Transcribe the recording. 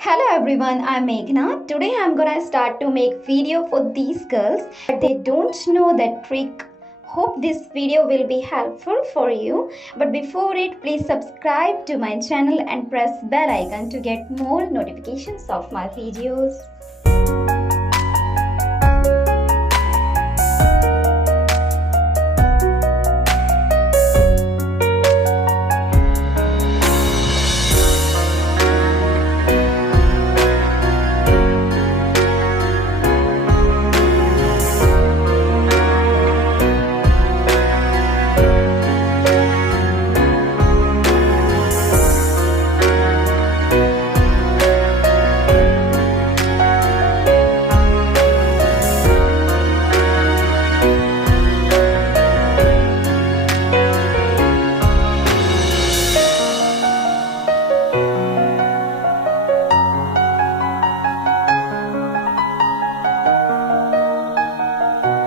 Hello everyone, I'm Meghna. Today I'm gonna start to make video for these girls, but they don't know that trick. Hope this video will be helpful for you. But before it, please subscribe to my channel and press bell icon to get more notifications of my videos.